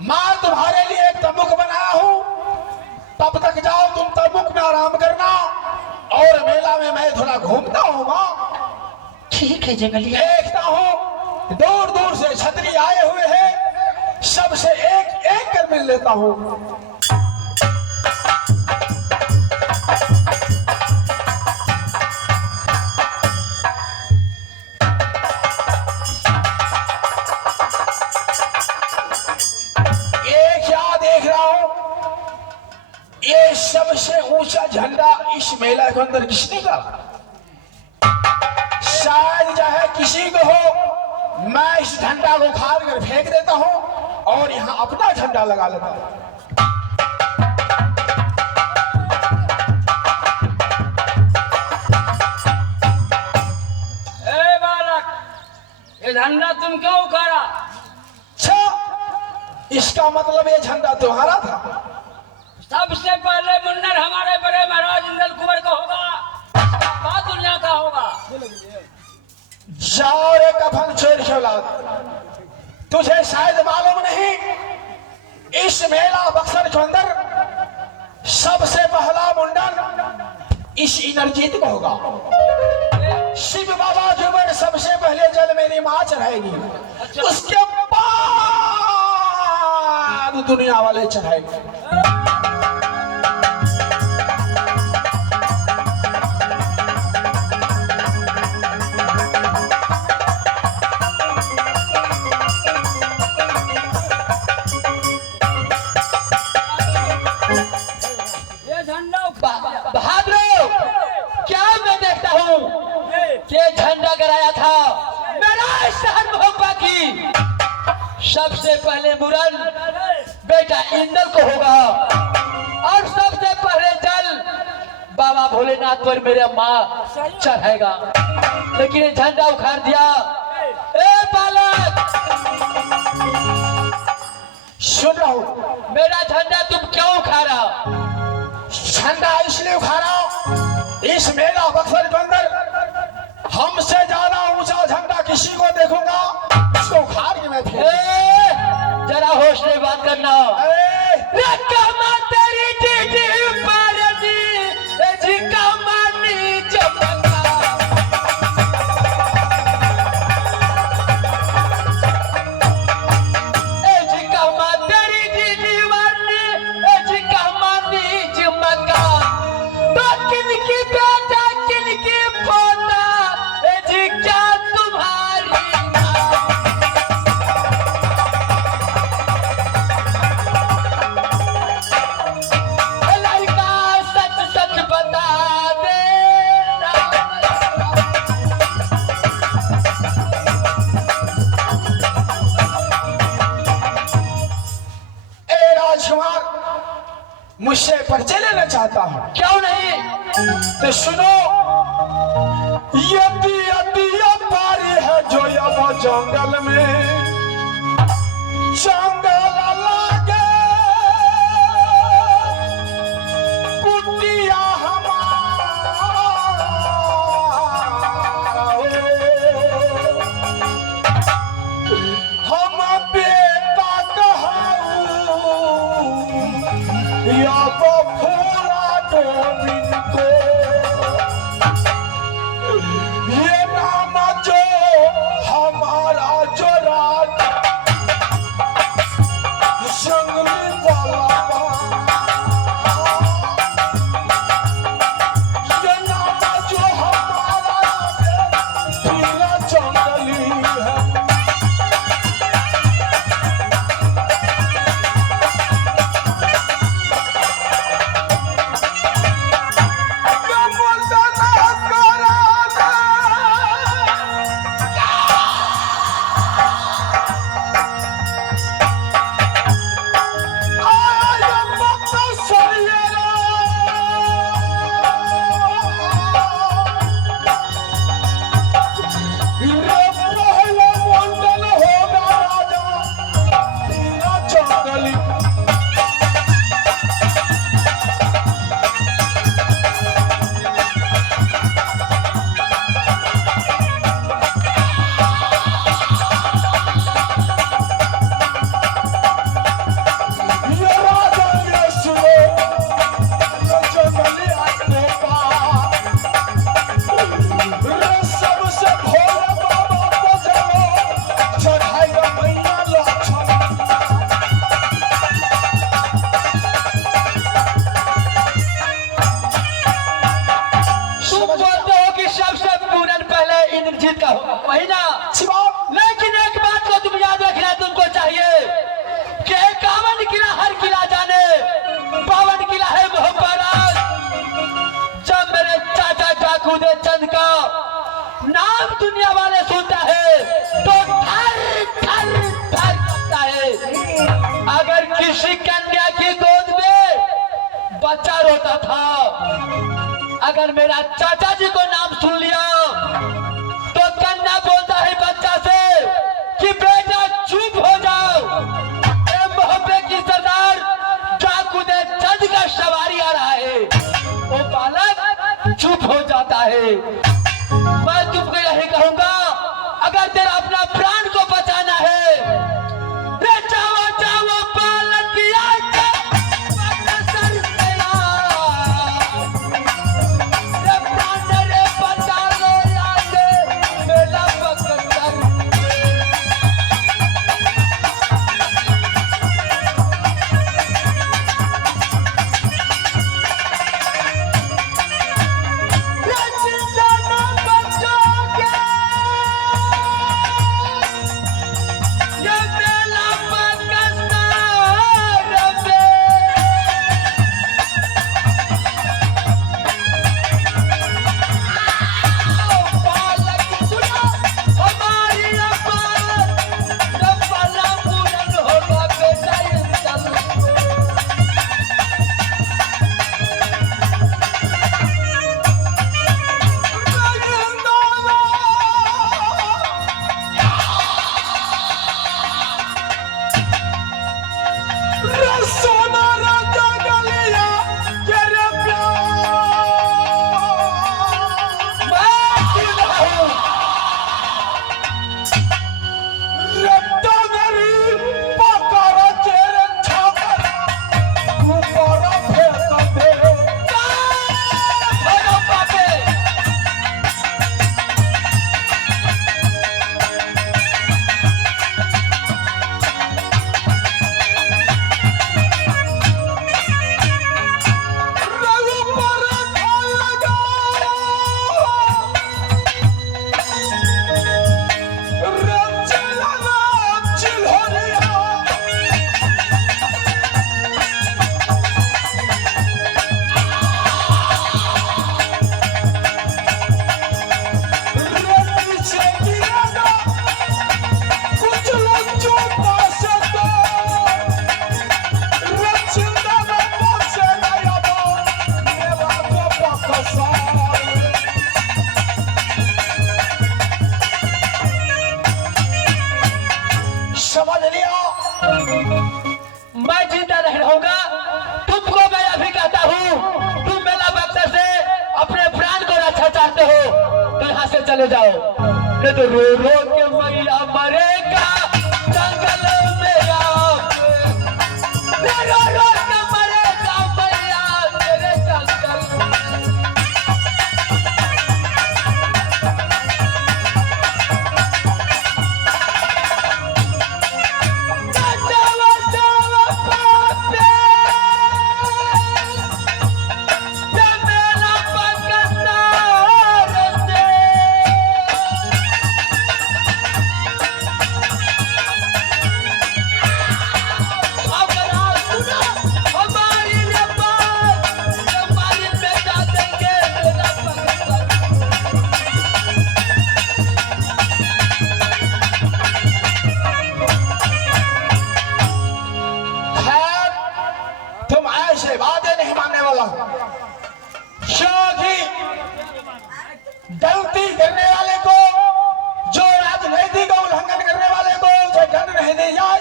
मैं तुम्हारे लिए एक तंबूक बनाया हूं, तब तक जाओ तुम तंबूक में आराम करना, और मेला में मैं थोड़ा घूमता हूँ माँ। ठीक है जंगलिया। देखता हूँ दूर दूर से छतरी आए हुए हैं, सबसे एक एक कर मिल लेता हूँ। ये सबसे ऊंचा झंडा इस मेला के अंदर किसने का? शायद चाहे किसी को हो, मैं इस झंडा को उखाड़ कर फेंक देता हूं और यहां अपना झंडा लगा लेता हूं। ए बालक, ये झंडा तुम क्यों उखाड़ा? अच्छा, इसका मतलब ये झंडा तुम्हारा था? सबसे पहले मुन्नर हमारे बड़े महाराज इंद्र कुंवर का होगा, बाद दुनिया का होगा। जाओ रे कफन चोर की औलाद, तुझे शायद मालूम नहीं, इस मेला बक्सर के अंदर सबसे पहला मुंडन इस इंद्रजीत को होगा। शिव बाबा के ऊपर सबसे पहले जल मेरी मां चढ़ाएगी, उसके बाद दुनिया वाले चढ़ाएंगे। बहादुर, क्या मैं देखता हूँ कि झंडा गिराया था मेरा शहर मोहब्बा की। सबसे पहले मुरन बेटा इंद्र को होगा, और सबसे पहले जल बाबा भोलेनाथ पर मेरे माँ चढ़ाएगा। लेकिन ये झंडा उखाड़ दिया। ए बालक, सुन रहा हूं, मेरा झंडा तुम क्यों उखाड़ा? झंडा इसलिए उखाड़ा, इस मेला बक्सर के अंदर हमसे ज्यादा ऊंचा झंडा किसी को देखूंगा उसको उखाड़ के मैं फेंक। जरा होश से बात करना। मुझसे परिचय लेना चाहता हूं। क्यों नहीं? तो सुनो, यदि पारी है जो अब जंगल में जंगल लागे कुटिया हमारा, हम बेटा कहूं या बफूरा गोविंद को, ये नाम जो हमारा जो राज जंगली वाला, ये नाम जो हमारा पीला जंगली है। कूदे चंद का नाम दुनिया वाले सुनता है तो थर थर थर कांपता है। अगर किसी कन्या की गोद में बच्चा रोता था, अगर मेरा चाचा जी को नाम सुन लिया तो कन्या बोलता है बच्चा से कि बेटा चुप हो जाओ, मोहब्बत की सरदार डाकू दे चंद का सवारी आ रहा है। वो बालक चुप हो जाता है। मैं तुमको यही कहूंगा, अगर तेरा अपना प्राण को बचाना है, रे जाओ जाओ बालक की आंखें बकसर से रे प्राण रे बचा लो आगे मेरा बकसर। समझ लिया? मैं जिंदा नहीं रहूंगा। तुमको मैं अभी कहता हूँ, तुम मेला बक्सर से अपने प्राण को रक्षा चाहते हो तो यहाँ से चले जाओ, नहीं तो रो रो के मैया मरेगा जंगल में आके। रो रो के मरेगा मैया तेरे जंगल में। गलती करने वाले को, जो राजनीति का उल्लंघन करने वाले को उसे दंड नहीं दी जाए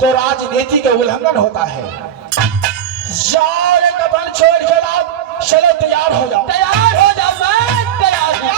तो राजनीति का उल्लंघन होता है। जाओ रे कपल छोड़ के लाओ, चलो तैयार हो जाओ। तैयार हो जाओ, मैं तैयार हूँ।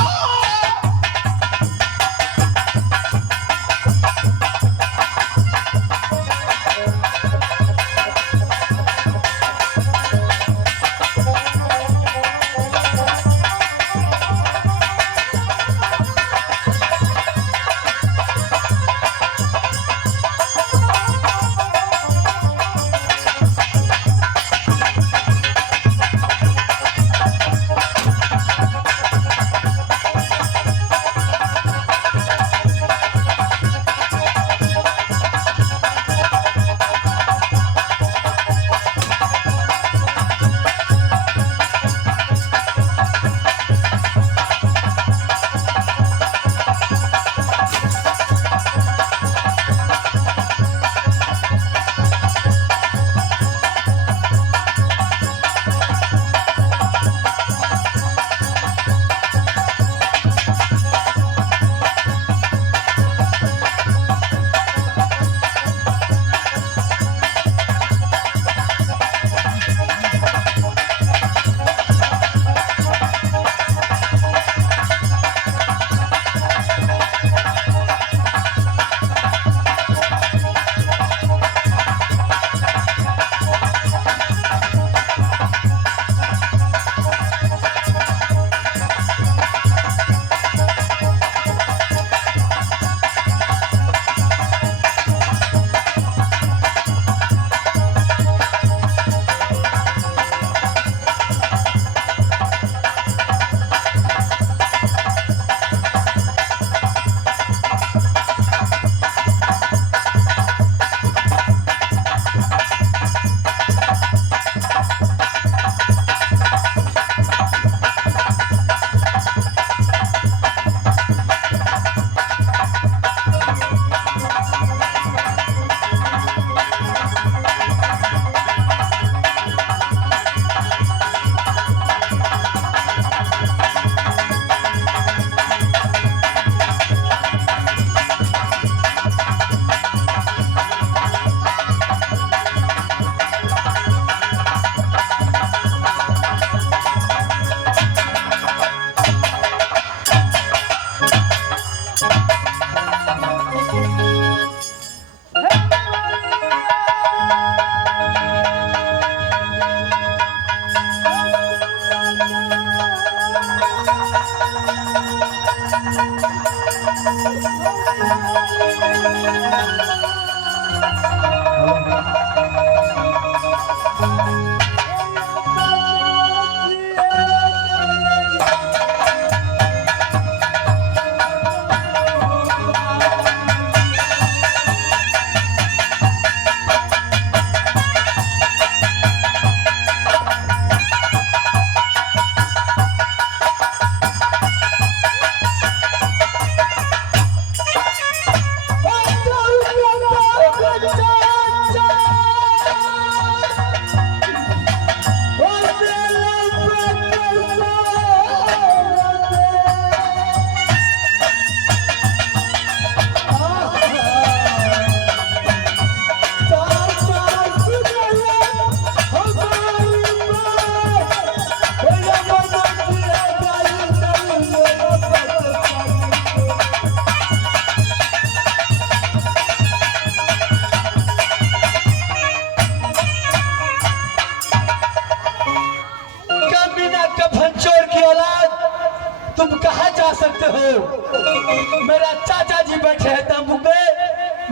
मेरा चाचा जी बैठे हैं तंबू पे,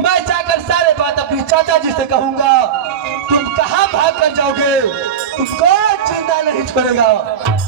मैं जाकर सारे बात अपनी चाचा जी से कहूंगा। तुम कहाँ भाग कर जाओगे? तुमको जिंदा नहीं छोड़ेगा।